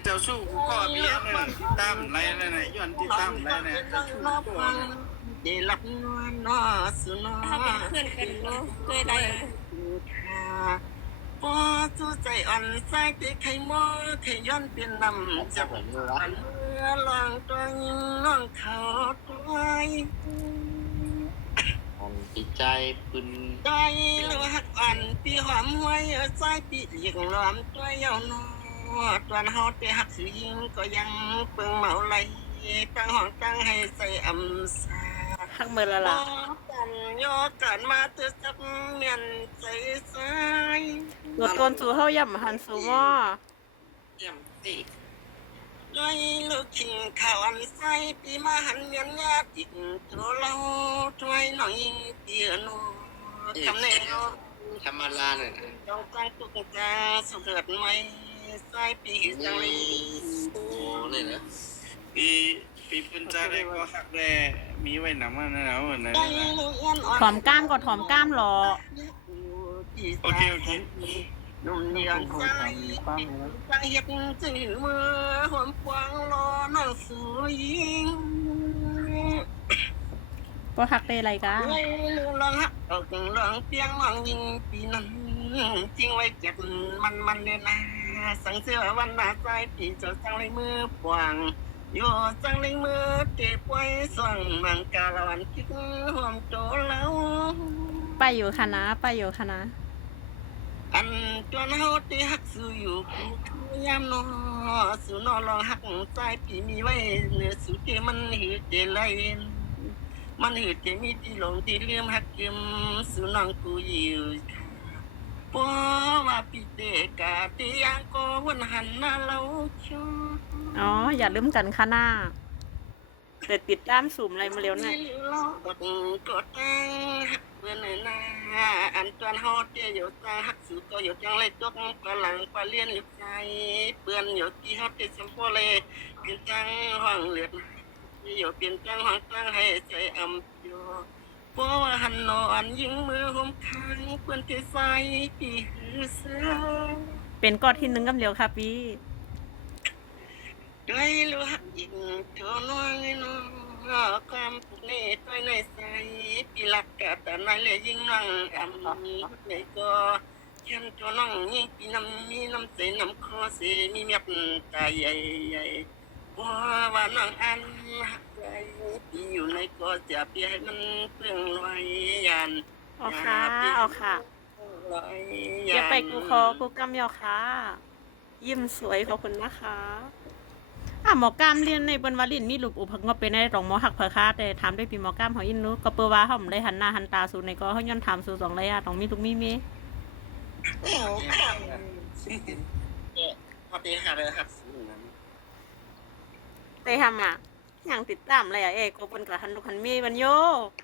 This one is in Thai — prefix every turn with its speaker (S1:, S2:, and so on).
S1: เจ้าสู้กูก็เบี้ยเนี่ยที่ตามไรเลยนะย้อนที่ตามไรเนี่ยเจ้าสู้กูก็
S2: เดลับนวลนอสุนอ
S3: ถ้าเป็นเพื่อนกันเนาะเคยได้นะ
S2: พอจูใจอ่อนใจตีไข่หม้อไข่ย้อนเป็นน้ำจับอันเมื่อลองตัวยิงน้องเขาตัว
S4: ของจิตใจปืน
S2: ใจลูกหักอ่อนปีหอมหวยใจปีเหลียงล้อมตัวยาวนอตัวเฮาแต่หักสิยิงก็ยังเปิงเมาไหลตั้งห้องตั้งให้ใส่อำสา
S3: หักเมื่อละล่ะ
S2: กันยอกันมาเตือจับเมียนใจสาย
S3: ตัวต้นสู่เฮาย่ำหันสู่หม้อ
S4: เยี่ยมสิ
S2: เลยลูกขิงข่าวอันใสปีมาหันเมียนญาติอีกตัวเราช่วยหน่อยเตียโนคำแนว
S4: ธรรมดาเนี่ยนะ
S2: จองใจตุกตาสุดเดือดไหมใส่ปีจังเลย
S4: โอ้เลยนะ
S1: ปีปืนจ้าได้ก็หักแร่มีไว้หนังมันนะเหมือนนะ
S2: ได้ลูกยันอ่อน
S3: ถอมกล้ามก็ถอมกล้ามรอ
S1: โอเคโอเค
S2: หนุ่มเนียนใจใจเห็ดจือมือหอมฟางรอน้องสวยยิง
S3: ก็หักได้ไรกะ
S2: เลยลองฮักเอาถึงลองเพียงลองยิงปีนั้นจริงไว้เก็บมันเลยนะสังเสือวันหน้าใจปีจะจังเลยมือปวงโยจังเลยมือเก็บไว้ส่องมังกาละวันคิดหอมโตแล้ว
S3: ไปอยู่คณะไปอยู่คณะ
S2: อันจนเฮาที่ฮักสู้อยู่ผู้ยามนอสู้นอลองฮักใจปีมีไว้เนื้อสู้ที่มันหืดเจริญมันหืดจะมีที่หลงที่ลืมฮักกิมสู้น้องกูอยู่เพราะว่าปีเดกาที่ยังก็วนหันหน้าเราชอ
S3: อ๋ออย่าลืมกันคณะแต่ติดตามสุ่มอะไรมาเร็วหน่อย
S2: กดตั้งฮักเพื่อนหน้าอันจวนเฮาเตี้ยอยู่ตาฮักสู้ก็อยู่จังเลยจกกหลังกว่าเลียนอยู่ใจเปื้อนอยู่ที่เฮาเตี้ยสมโพเลยเป็นจังห้องเลือดอยู่เป็นจังห้องตั้งให้ใจอำอยู่เพราะว่าหันนอนยิงมือห่มข้างเพื่อนที่ใส่ปีหือเสือ
S3: เป็นกอดที่หนึ่งกำเดียวค่ะพี่
S2: ด้วยรู้ฮักอีกเท่าน้อยน้องความผูกเนตไว้ในใจปีหลักกะแต่นายเลยยิ่งนั่งอำในก็ฉันตัวน้องยิ่งปีน้ำมีน้ำใจน้ำคอเสมีเมียบตาใหญ่ใหญ่ว่าน้องอันหักใจปีอยู่ในก็จะเปียให้มันเปลืองลอยยาน
S3: เอาค่ะเอาค่ะ
S2: ลอย
S3: เดี๋ยวไปกูคอกูกำยอค่ะ ยิ้มสวยขอบคุณนะคะหมอกล้ามเรียนในบนวาลินมีลูกอุปกรณ์เป็นในรองหมอหักเผอค่ะแต่ถามได้ปีหมอกล้ามเขาอินรู้ก็เปว่าเขาไม่ได้หันหน้าหันตาสู่ในก็เขาย้อนถามสู่สองระยะต้องมีลูกมีเม
S2: พอตีหาเลยหักสูงนั้น
S3: แต่ทำอย่างติดตามอะไรเอกก็เป็นกับหันลูกหันมีวันโย